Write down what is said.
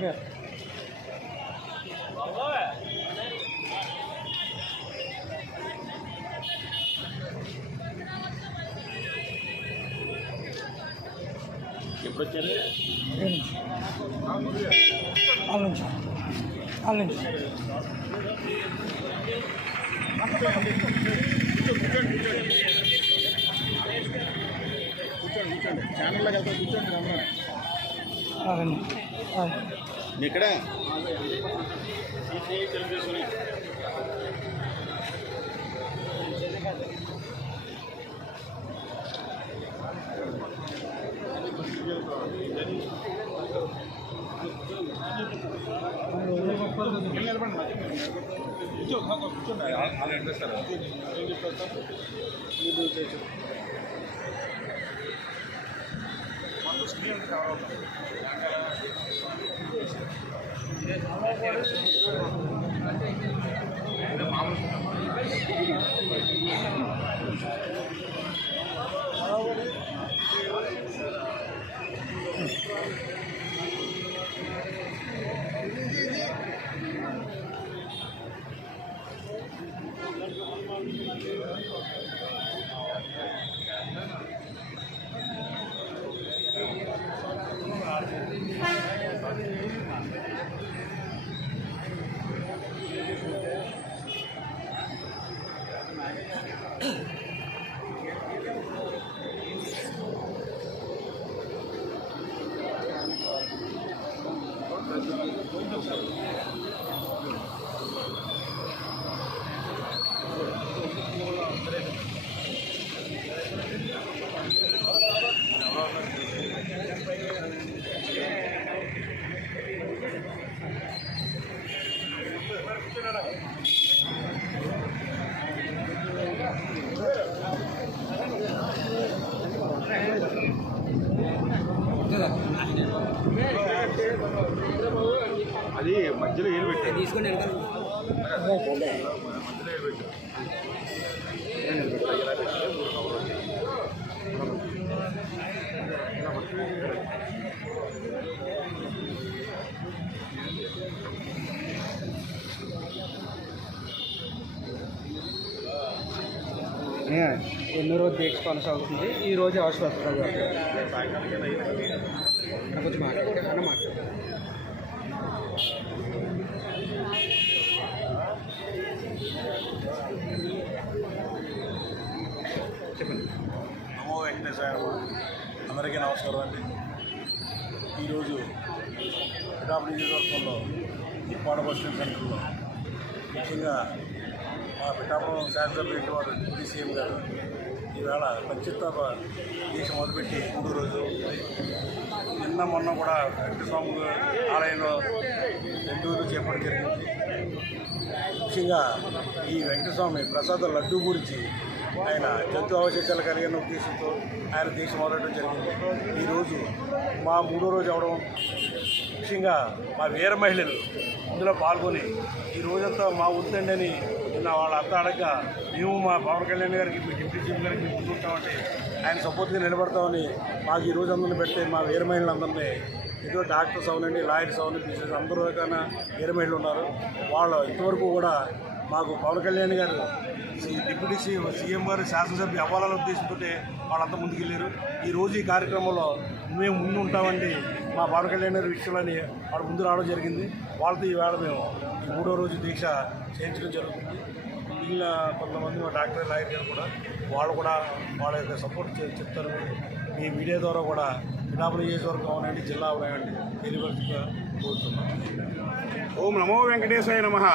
Okay. ఎప్పుడు వచ్చారు? 4 నుంచి కూర్చోండి. ఛానల్లోకి వెళ్తా కూర్చోండి. రండి. ఇక్కడ అది మధ్యలో ఏలు పెట్టారు. తీసుకొని మధ్యలో ఏలు పెట్టారు. ఎన్నో రోజు దీక్ష కొనసాగుతుంది. ఈ రోజు ఆశ్వాసంగా కొంచెం మాట్లాడతాను. చెప్పండి. నమో వెంకటేశ్వర. అందరికీ నమస్కారం అండి. ఈరోజు పిఠాపురం నియోజకవర్గంలో ఉప్పాడ బస్ స్టాండ్ సెంటర్లో ముఖ్యంగా మా పిఠాపురం శాసనసభ్యులు వారు డిప్యూటీ సీఎం గారు ఈవేళ పశ్చిత్తాప దీక్ష మొదలుపెట్టి 3 రోజులు. నిన్న మొన్న కూడా వెంకటస్వామి ఆలయంలో 2 రోజులు చేపట్టడం జరిగింది. ముఖ్యంగా ఈ వెంకటస్వామి ప్రసాద లడ్డూ గురించి ఆయన జంతు అవశేషాలు కలిగిన ఉద్దేశంతో ఆయన దీక్ష మొదలెట్టడం జరిగింది. ఈరోజు మా 3వ రోజు అవడం, ముఖ్యంగా మా వీర మహిళలు ఇందులో పాల్గొని ఈ రోజంతా మా వద్దండి అని నిన్న వాళ్ళ అత్త అడగ మేము మా పవన్ కళ్యాణ్ గారికి డిప్యూటీ సీఎం గారికి ముందుంటామంటే ఆయన సపోర్ట్గా నిలబడతామని మాకు ఈ రోజు అందరిని పెడితే మా వీర మహిళలందరినీ ఏదో డాక్టర్స్ అవునండి, లాయర్స్ అవునండి, బిజినెస్ అందరూ రకాల వీర మహిళలు ఉన్నారు. వాళ్ళు ఇంతవరకు కూడా మాకు పవన్ కళ్యాణ్ గారు డిప్యూటీ సీఎం గారు శాసనసభ్య అవ్వాలని ఉద్దేశంతో వాళ్ళంతా ముందుకెళ్ళారు. ఈరోజు ఈ కార్యక్రమంలో మేము ముందు ఉంటామండి మా పవన్ కళ్యాణ్ గారి విషయంలోని వాళ్ళు ముందు రావడం జరిగింది. వాళ్ళతో ఈవేళ మేము ఈ 3వ రోజు దీక్ష చేయించడం జరుగుతుంది. మిగిలిన కొంతమంది మా డాక్టర్ లాయర్ గారు కూడా వాళ్ళు కూడా వాళ్ళ యొక్క సపోర్ట్ చెప్తారు. మీ మీడియా ద్వారా కూడా పిఠాపురం నియోజకవర్గం అవనండి, జిల్లా అవనండి తెలియవలసిగా కోరుతున్నాం. ఓం నమో వెంకటేశాయ నమః.